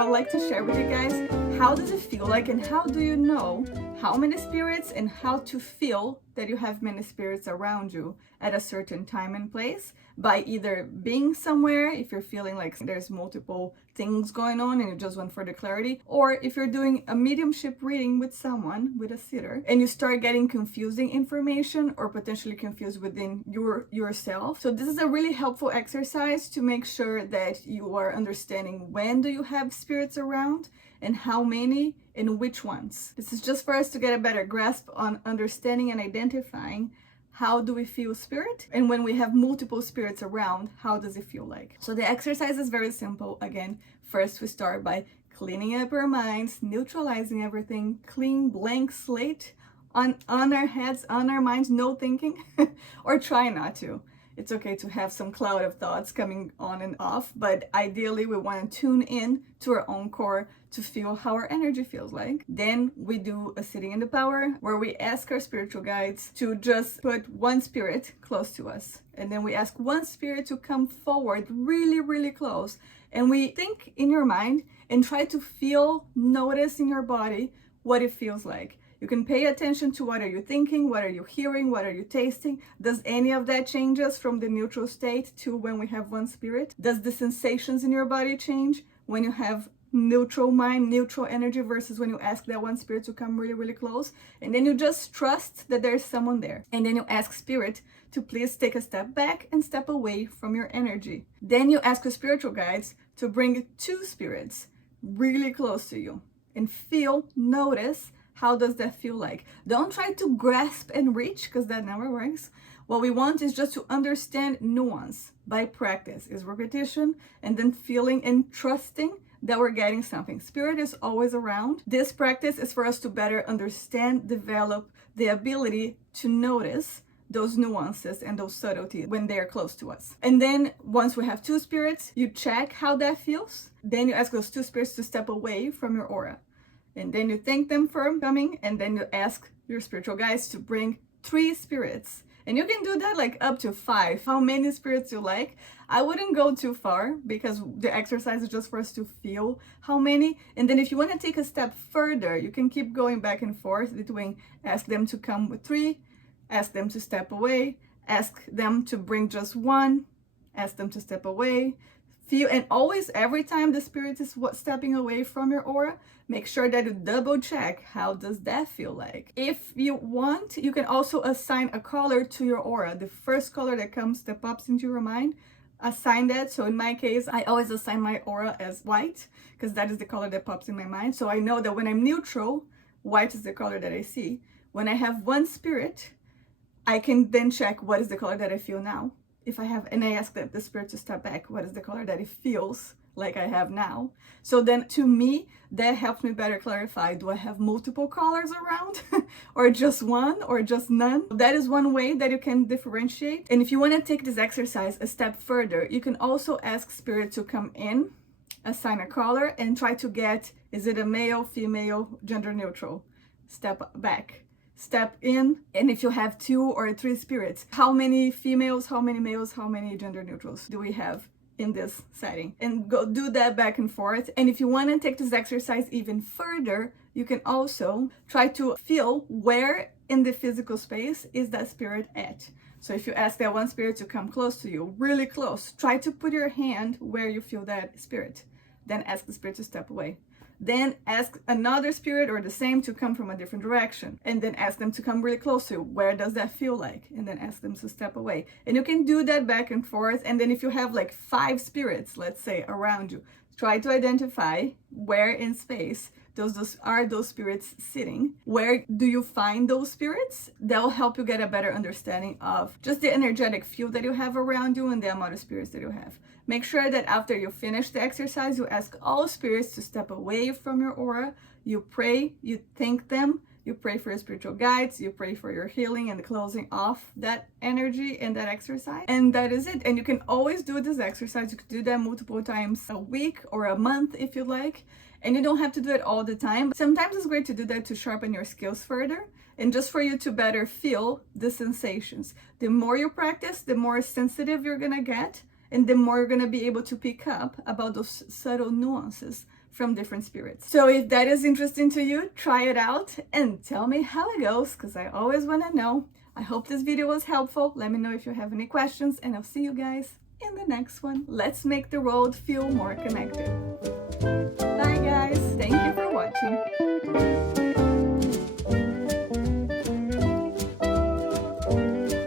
I would like to share with you guys, how does it feel like and how do you know how many spirits and how to feel that you have many spirits around you at a certain time and place, by either being somewhere, if you're feeling like there's multiple things going on and you just want further clarity, or if you're doing a mediumship reading with someone, with a sitter, and you start getting confusing information or potentially confused within yourself. So this is a really helpful exercise to make sure that you are understanding when do you have spirits around and how many and which ones. This is just for us to get a better grasp on understanding and identifying how do we feel spirit, and when we have multiple spirits around, how does it feel like. So the exercise is very simple. Again, first we start by cleaning up our minds, neutralizing everything, clean blank slate on our heads, on our minds, no thinking or try not to. It's okay to have some cloud of thoughts coming on and off, but ideally we want to tune in to our own core to feel how our energy feels like. Then we do a sitting in the power where we ask our spiritual guides to just put one spirit close to us. And then we ask one spirit to come forward really, really close. And we think in your mind and try to feel, notice in your body what it feels like. You can pay attention to what are you thinking, what are you hearing, what are you tasting. Does any of that change us from the neutral state to when we have one spirit? Does the sensations in your body change when you have neutral mind, neutral energy versus when you ask that one spirit to come really, really close? And then you just trust that there's someone there. And then you ask spirit to please take a step back and step away from your energy. Then you ask your spiritual guides to bring two spirits really close to you and feel, notice, how does that feel like? Don't try to grasp and reach, because that never works. What we want is just to understand nuance by practice, is repetition and then feeling and trusting that we're getting something. Spirit is always around. This practice is for us to better understand, develop the ability to notice those nuances and those subtleties when they are close to us. And then once we have two spirits, you check how that feels. Then you ask those two spirits to step away from your aura. And then you thank them for coming, and then you ask your spiritual guides to bring 3 spirits. And you can do that like up to 5, how many spirits you like. I wouldn't go too far because the exercise is just for us to feel how many. And then if you want to take a step further, you can keep going back and forth between ask them to come with 3, ask them to step away, ask them to bring just 1, ask them to step away. Feel, and always, every time the spirit is stepping away from your aura, make sure that you double check how does that feel like. If you want, you can also assign a color to your aura. The first color that pops into your mind, assign that. So in my case, I always assign my aura as white because that is the color that pops in my mind. So I know that when I'm neutral, white is the color that I see. When I have one spirit, I can then check what is the color that I feel now. If I have, and I ask the spirit to step back, what is the color that it feels like I have now? So then to me, that helps me better clarify, do I have multiple colors around or just one or just none? That is one way that you can differentiate. And if you want to take this exercise a step further, you can also ask spirit to come in, assign a color, and try to get, is it a male, female, gender neutral? Step back. Step in, and if you have 2 or 3 spirits, how many females, how many males, how many gender neutrals do we have in this setting? And go do that back and forth. And if you want to take this exercise even further, you can also try to feel where in the physical space is that spirit at. So if you ask that one spirit to come close to you, really close, try to put your hand where you feel that spirit. Then ask the spirit to step away. Then ask another spirit or the same to come from a different direction, and then ask them to come really close to you. Where does that feel like? And then ask them to step away. And you can do that back and forth. And then if you have like 5 spirits, let's say, around you, try to identify where in space those spirits sitting. Where do you find those spirits? That will help you get a better understanding of just the energetic field that you have around you and the amount of spirits that you have. Make sure that after you finish the exercise, you ask all spirits to step away from your aura. You pray, you thank them, you pray for your spiritual guides, you pray for your healing and closing off that energy and that exercise. And that is it. And you can always do this exercise. You could do that multiple times a week or a month if you like. And you don't have to do it all the time. Sometimes it's great to do that to sharpen your skills further and just for you to better feel the sensations. The more you practice, the more sensitive you're gonna get, and the more you're gonna be able to pick up about those subtle nuances from different spirits. So if that is interesting to you, try it out and tell me how it goes, because I always want to know. I hope this video was helpful. Let me know if you have any questions, and I'll see you guys in the next one. Let's make the world feel more connected. Bye.